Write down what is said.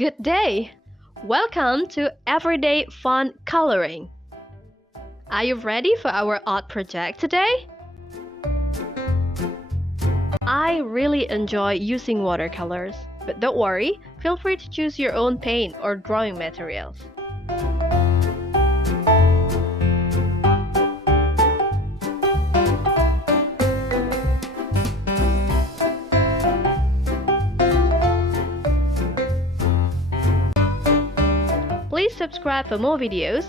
Good day! Welcome to Everyday Fun Coloring. Are you ready for our art project today? I really enjoy using watercolors, but don't worry, feel free to choose your own paint or drawing materials. Please subscribe for more videos